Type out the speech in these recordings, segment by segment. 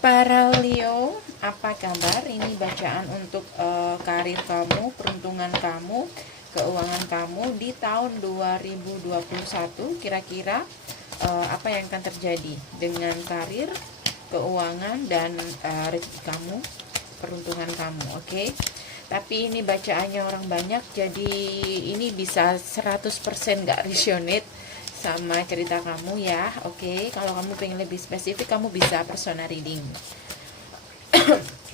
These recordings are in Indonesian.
Para Leo, apa kabar? Ini bacaan untuk karir kamu, peruntungan kamu, keuangan kamu di tahun 2021. Kira-kira apa yang akan terjadi dengan karir, keuangan, dan rezeki kamu, peruntungan kamu, oke? Tapi ini bacaannya orang banyak, jadi ini bisa 100% nggak resonate sama cerita kamu ya. Oke, kalau kamu pengen lebih spesifik, kamu bisa personal reading.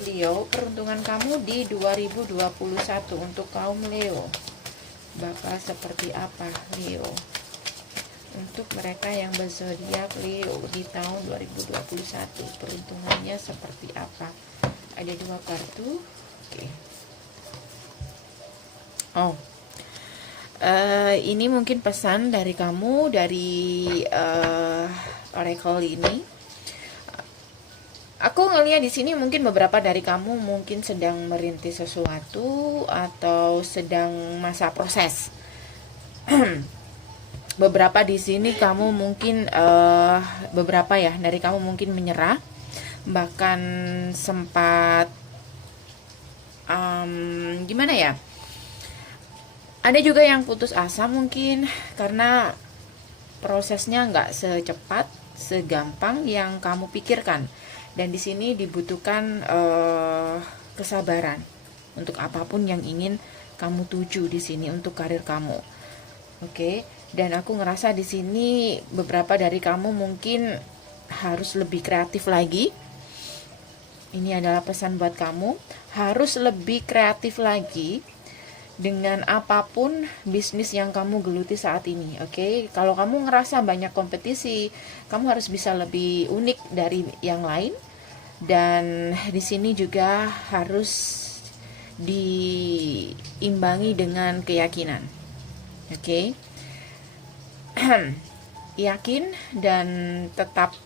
Leo, peruntungan kamu di 2021 untuk kaum Leo bakal seperti apa, Leo? Untuk mereka yang berzodiak Leo di tahun 2021, peruntungannya seperti apa? Ada 2 kartu. Oke. Oh, ini mungkin pesan dari kamu dari oracle ini. Aku ngelihat di sini mungkin beberapa dari kamu mungkin sedang merintis sesuatu atau sedang masa proses. Beberapa di sini kamu mungkin beberapa ya dari kamu mungkin menyerah, bahkan sempat gimana ya? Ada juga yang putus asa mungkin karena prosesnya nggak secepat, segampang yang kamu pikirkan. Dan di sini dibutuhkan kesabaran untuk apapun yang ingin kamu tuju di sini untuk karir kamu. Oke, dan aku ngerasa di sini beberapa dari kamu mungkin harus lebih kreatif lagi. Ini adalah pesan buat kamu, harus lebih kreatif lagi dengan apapun bisnis yang kamu geluti saat ini. Oke, kalau kamu ngerasa banyak kompetisi, kamu harus bisa lebih unik dari yang lain. Dan di sini juga harus diimbangi dengan keyakinan. Oke. Yakin dan tetap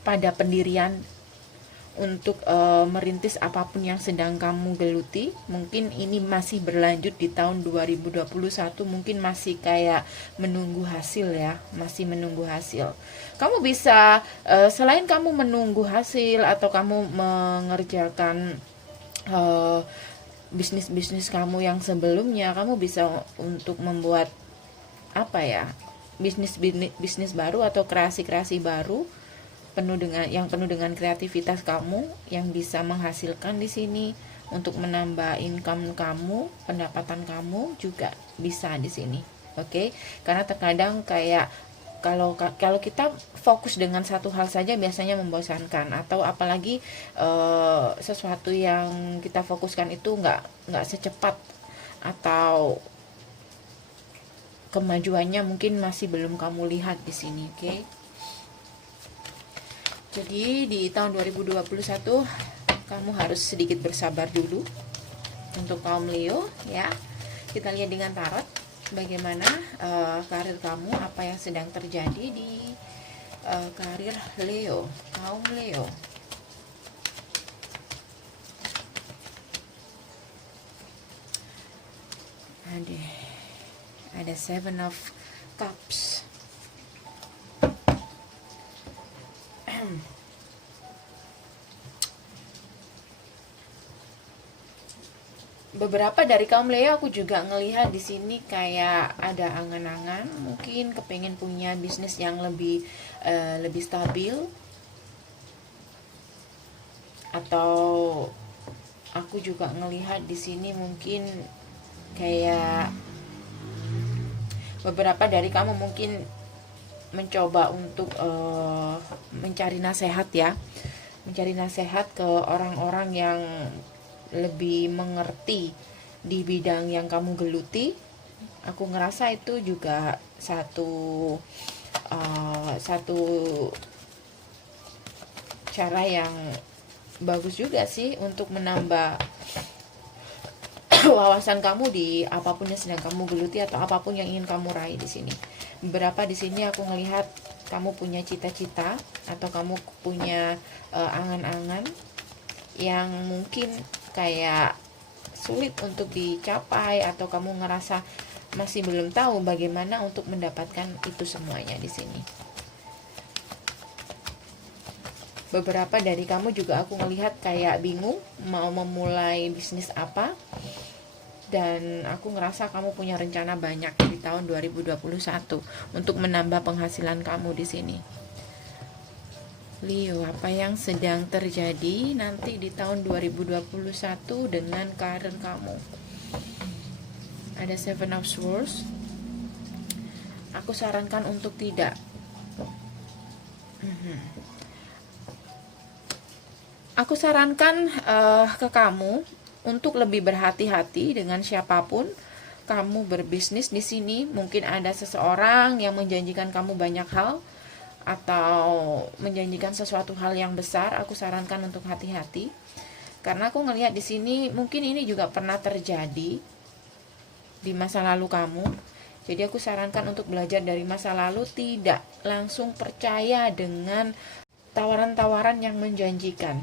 pada pendirian untuk merintis apapun yang sedang kamu geluti. Mungkin ini masih berlanjut di tahun 2021, mungkin masih kayak menunggu hasil ya, masih menunggu hasil. Kamu bisa selain kamu menunggu hasil atau kamu mengerjakan bisnis-bisnis kamu yang sebelumnya, kamu bisa untuk membuat apa ya, bisnis baru atau kreasi-kreasi baru penuh dengan kreativitas kamu yang bisa menghasilkan di sini untuk menambah income kamu, pendapatan kamu juga bisa di sini. Oke? Karena terkadang kayak kalau kita fokus dengan satu hal saja biasanya membosankan, atau apalagi sesuatu yang kita fokuskan itu nggak secepat atau kemajuannya mungkin masih belum kamu lihat di sini. Oke? Jadi di tahun 2021 kamu harus sedikit bersabar dulu untuk kaum Leo ya. Kita lihat dengan tarot bagaimana karir kamu, apa yang sedang terjadi di karir Leo, kaum Leo. Ada Seven of Cups. Beberapa dari kaum Leo aku juga ngelihat di sini kayak ada angan-angan, mungkin kepengen punya bisnis yang lebih stabil, atau aku juga ngelihat di sini mungkin kayak beberapa dari kamu mungkin mencoba untuk mencari nasihat ya, mencari nasihat ke orang-orang yang lebih mengerti di bidang yang kamu geluti. Aku ngerasa itu juga satu cara yang bagus juga sih untuk menambah wawasan kamu di apapun yang sedang kamu geluti atau apapun yang ingin kamu raih di sini. Beberapa di sini aku ngelihat kamu punya cita-cita atau kamu punya angan-angan yang mungkin kayak sulit untuk dicapai, atau kamu ngerasa masih belum tahu bagaimana untuk mendapatkan itu semuanya di sini. Beberapa dari kamu juga aku ngelihat kayak bingung mau memulai bisnis apa, dan aku ngerasa kamu punya rencana banyak di tahun 2021 untuk menambah penghasilan kamu di sini. Leo, apa yang sedang terjadi nanti di tahun 2021 dengan karir kamu? Ada Seven of Swords. Aku sarankan untuk tidak. Aku sarankan ke kamu untuk lebih berhati-hati dengan siapapun kamu berbisnis di sini. Mungkin ada seseorang yang menjanjikan kamu banyak hal atau menjanjikan sesuatu hal yang besar. Aku sarankan untuk hati-hati, karena aku ngelihat di sini mungkin ini juga pernah terjadi di masa lalu kamu. Jadi aku sarankan untuk belajar dari masa lalu, tidak langsung percaya dengan tawaran-tawaran yang menjanjikan.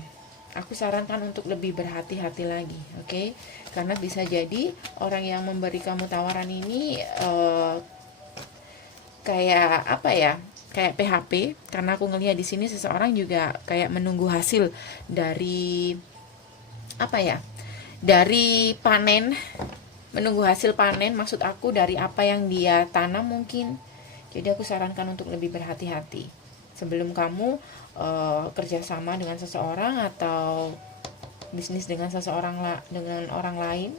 Aku sarankan untuk lebih berhati-hati lagi, oke? Karena bisa jadi orang yang memberi kamu tawaran ini kayak apa ya? Kayak PHP. Karena aku ngelihat di sini seseorang juga kayak menunggu hasil dari apa ya? Dari panen, menunggu hasil panen. Maksud aku dari apa yang dia tanam mungkin. Jadi aku sarankan untuk lebih berhati-hati sebelum kamu kerjasama dengan seseorang atau bisnis dengan dengan orang lain,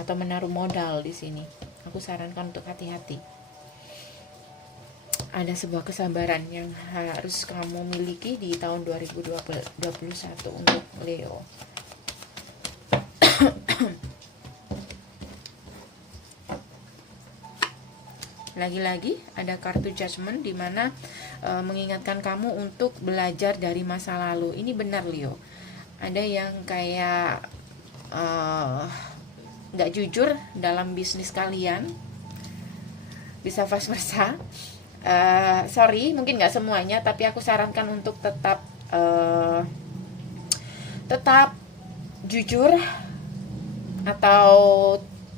atau menaruh modal di sini. Aku sarankan untuk hati-hati. Ada sebuah kesabaran yang harus kamu miliki di tahun 2021 untuk Leo. Lagi-lagi ada kartu Judgment, di mana mengingatkan kamu untuk belajar dari masa lalu. Ini benar Leo. Ada yang kayak nggak jujur dalam bisnis kalian, bisa vice versa. Sorry, mungkin nggak semuanya, tapi aku sarankan untuk tetap jujur atau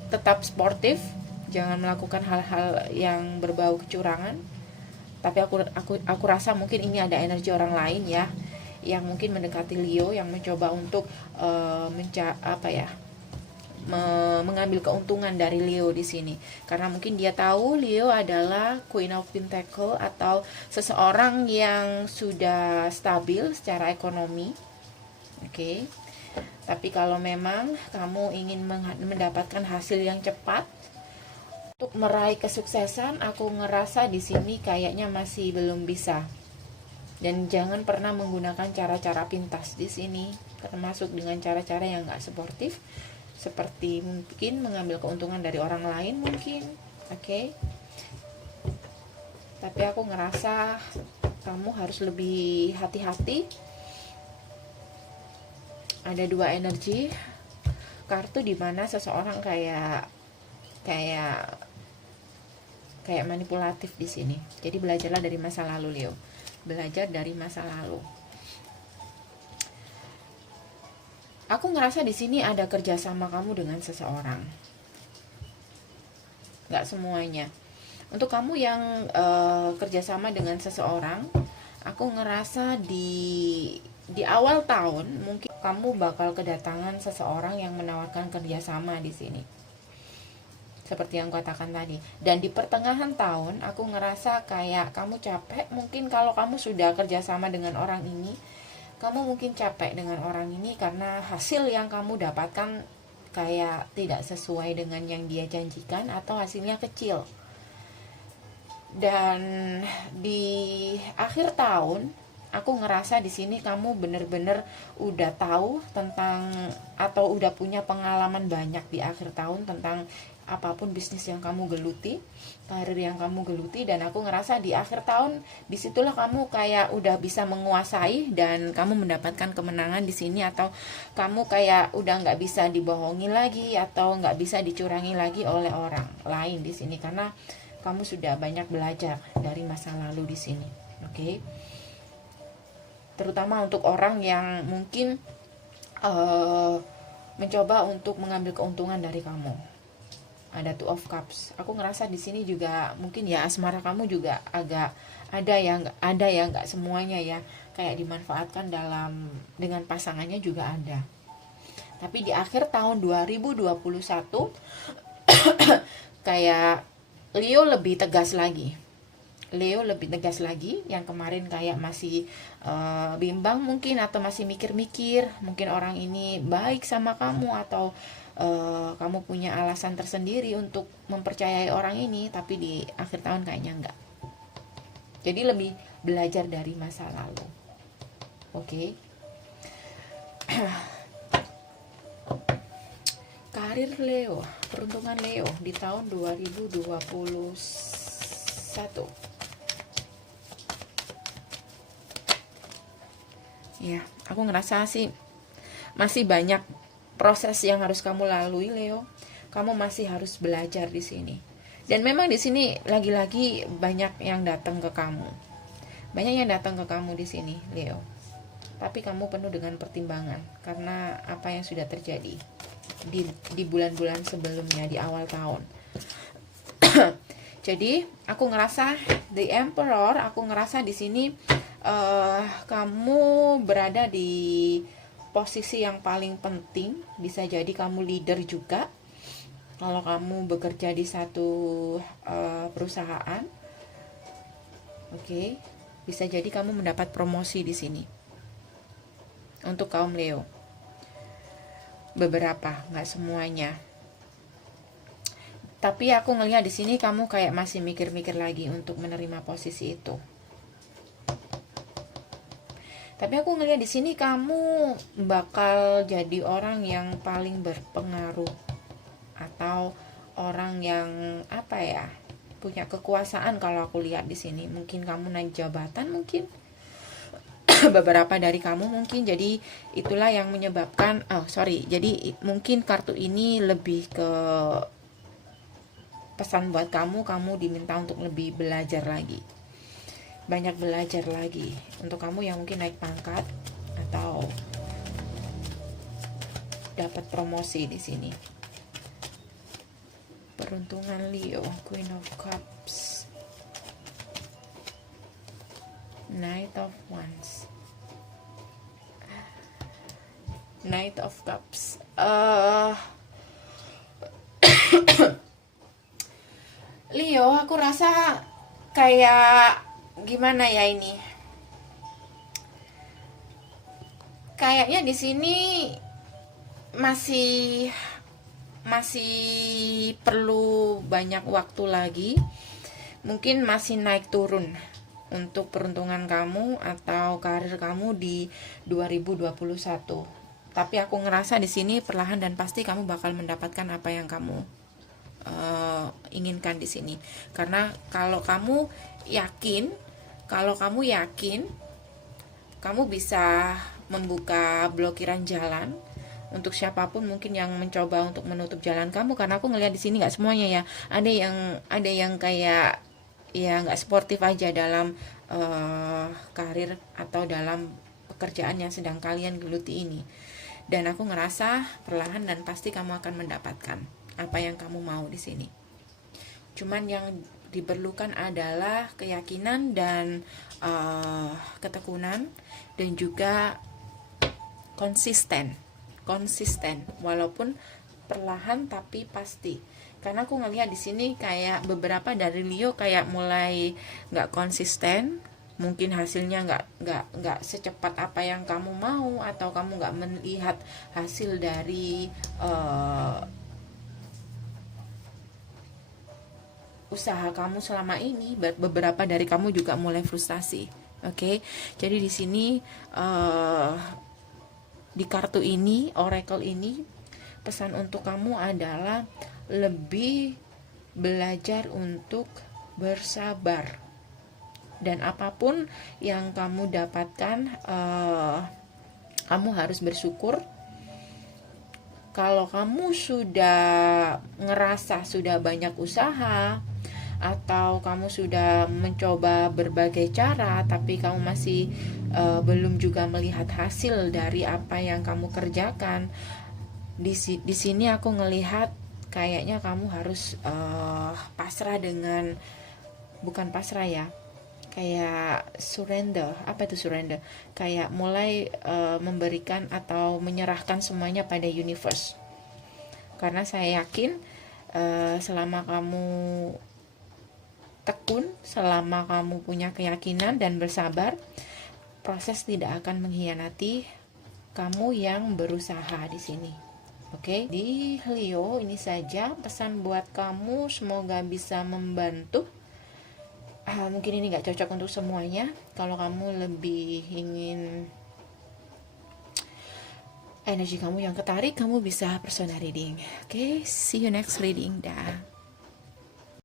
tetap sportif. Jangan melakukan hal-hal yang berbau kecurangan. Tapi aku rasa mungkin ini ada energi orang lain ya, yang mungkin mendekati Leo, yang mencoba untuk mengambil keuntungan dari Leo di sini. Karena mungkin dia tahu Leo adalah Queen of Pentacle atau seseorang yang sudah stabil secara ekonomi. Oke. Tapi kalau memang kamu ingin mendapatkan hasil yang cepat untuk meraih kesuksesan, aku ngerasa di sini kayaknya masih belum bisa. Dan jangan pernah menggunakan cara-cara pintas di sini, termasuk dengan cara-cara yang nggak sportif, seperti mungkin mengambil keuntungan dari orang lain mungkin, oke? Tapi aku ngerasa kamu harus lebih hati-hati. Ada dua energi kartu di mana seseorang kayak manipulatif di sini. Jadi belajarlah dari masa lalu Leo. Belajar dari masa lalu. Aku ngerasa di sini ada kerjasama kamu dengan seseorang. Nggak semuanya. Untuk kamu yang kerjasama dengan seseorang, aku ngerasa di awal tahun mungkin kamu bakal kedatangan seseorang yang menawarkan kerjasama di sini. Seperti yang katakan tadi. Dan di pertengahan tahun aku ngerasa kayak kamu capek. Mungkin kalau kamu sudah kerjasama dengan orang ini, kamu mungkin capek dengan orang ini karena hasil yang kamu dapatkan kayak tidak sesuai dengan yang dia janjikan, atau hasilnya kecil. Dan di akhir tahun aku ngerasa di sini kamu bener-bener udah tahu tentang, atau udah punya pengalaman banyak di akhir tahun tentang apapun bisnis yang kamu geluti, karir yang kamu geluti. Dan aku ngerasa di akhir tahun disitulah kamu kayak udah bisa menguasai dan kamu mendapatkan kemenangan di sini, atau kamu kayak udah nggak bisa dibohongi lagi atau nggak bisa dicurangi lagi oleh orang lain di sini, karena kamu sudah banyak belajar dari masa lalu di sini, oke? Terutama untuk orang yang mungkin mencoba untuk mengambil keuntungan dari kamu. Ada Two of Cups. Aku ngerasa di sini juga mungkin ya asmara kamu juga agak ada yang nggak semuanya ya, kayak dimanfaatkan dengan pasangannya juga ada. Tapi di akhir tahun 2021 kayak Leo lebih tegas lagi. Yang kemarin kayak masih bimbang mungkin, atau masih mikir-mikir mungkin orang ini baik sama kamu, atau kamu punya alasan tersendiri untuk mempercayai orang ini, tapi di akhir tahun kayaknya enggak. Jadi lebih belajar dari masa lalu. Oke. Karir Leo, peruntungan Leo di tahun 2021. Ya, aku ngerasa sih masih banyak proses yang harus kamu lalui, Leo. Kamu masih harus belajar di sini. Dan memang di sini lagi-lagi banyak yang datang ke kamu. Di sini, Leo. Tapi kamu penuh dengan pertimbangan karena apa yang sudah terjadi di bulan-bulan sebelumnya, di awal tahun. Jadi, aku ngerasa The Emperor, aku ngerasa di sini kamu berada di posisi yang paling penting. Bisa jadi kamu leader juga kalau kamu bekerja di satu perusahaan. Oke. Bisa jadi kamu mendapat promosi di sini untuk kaum Leo. Beberapa, nggak semuanya. Tapi aku ngelihat di sini kamu kayak masih mikir-mikir lagi untuk menerima posisi itu. Tapi aku ngelihat di sini kamu bakal jadi orang yang paling berpengaruh, atau orang yang punya kekuasaan. Kalau aku lihat di sini mungkin kamu naik jabatan, mungkin beberapa dari kamu mungkin. Jadi itulah yang menyebabkan jadi mungkin kartu ini lebih ke pesan buat kamu diminta untuk lebih belajar lagi, banyak belajar lagi. Untuk kamu yang mungkin naik pangkat atau dapat promosi di sini. Peruntungan Leo, Queen of Cups, Knight of Wands, Knight of Cups. Leo, aku rasa kayak gimana ya ini? Kayaknya di sini masih perlu banyak waktu lagi. Mungkin masih naik turun untuk peruntungan kamu atau karir kamu di 2021. Tapi aku ngerasa di sini perlahan dan pasti kamu bakal mendapatkan apa yang kamu inginkan di sini. Karena kalau kamu yakin, kamu bisa membuka blokiran jalan untuk siapapun mungkin yang mencoba untuk menutup jalan kamu. Karena aku ngelihat di sini nggak semuanya ya. Ada yang kayak ya nggak sportif aja dalam karir atau dalam pekerjaan yang sedang kalian geluti ini. Dan aku ngerasa perlahan dan pasti kamu akan mendapatkan apa yang kamu mau di sini. Cuman yang diperlukan adalah keyakinan dan ketekunan, dan juga konsisten walaupun perlahan tapi pasti. Karena aku ngelihat di sini kayak beberapa dari Leo kayak mulai nggak konsisten, mungkin hasilnya nggak secepat apa yang kamu mau, atau kamu nggak melihat hasil dari usaha kamu selama ini. Beberapa dari kamu juga mulai frustasi. Oke. Jadi di sini di kartu ini, oracle ini, pesan untuk kamu adalah lebih belajar untuk bersabar. Dan apapun yang kamu dapatkan, kamu harus bersyukur. Kalau kamu sudah ngerasa sudah banyak usaha, atau kamu sudah mencoba berbagai cara tapi kamu masih belum juga melihat hasil dari apa yang kamu kerjakan, di sini aku ngelihat kayaknya kamu harus pasrah dengan, bukan pasrah ya, kayak surrender. Apa itu surrender? Kayak mulai memberikan atau menyerahkan semuanya pada universe. Karena saya yakin selama kamu tekun, selama kamu punya keyakinan dan bersabar, proses tidak akan mengkhianati kamu yang berusaha di sini. Oke, di Leo ini saja pesan buat kamu, semoga bisa membantu. Mungkin ini nggak cocok untuk semuanya. Kalau kamu lebih ingin energi kamu yang ketarik, kamu bisa personal reading. Oke, see you next reading. Dah.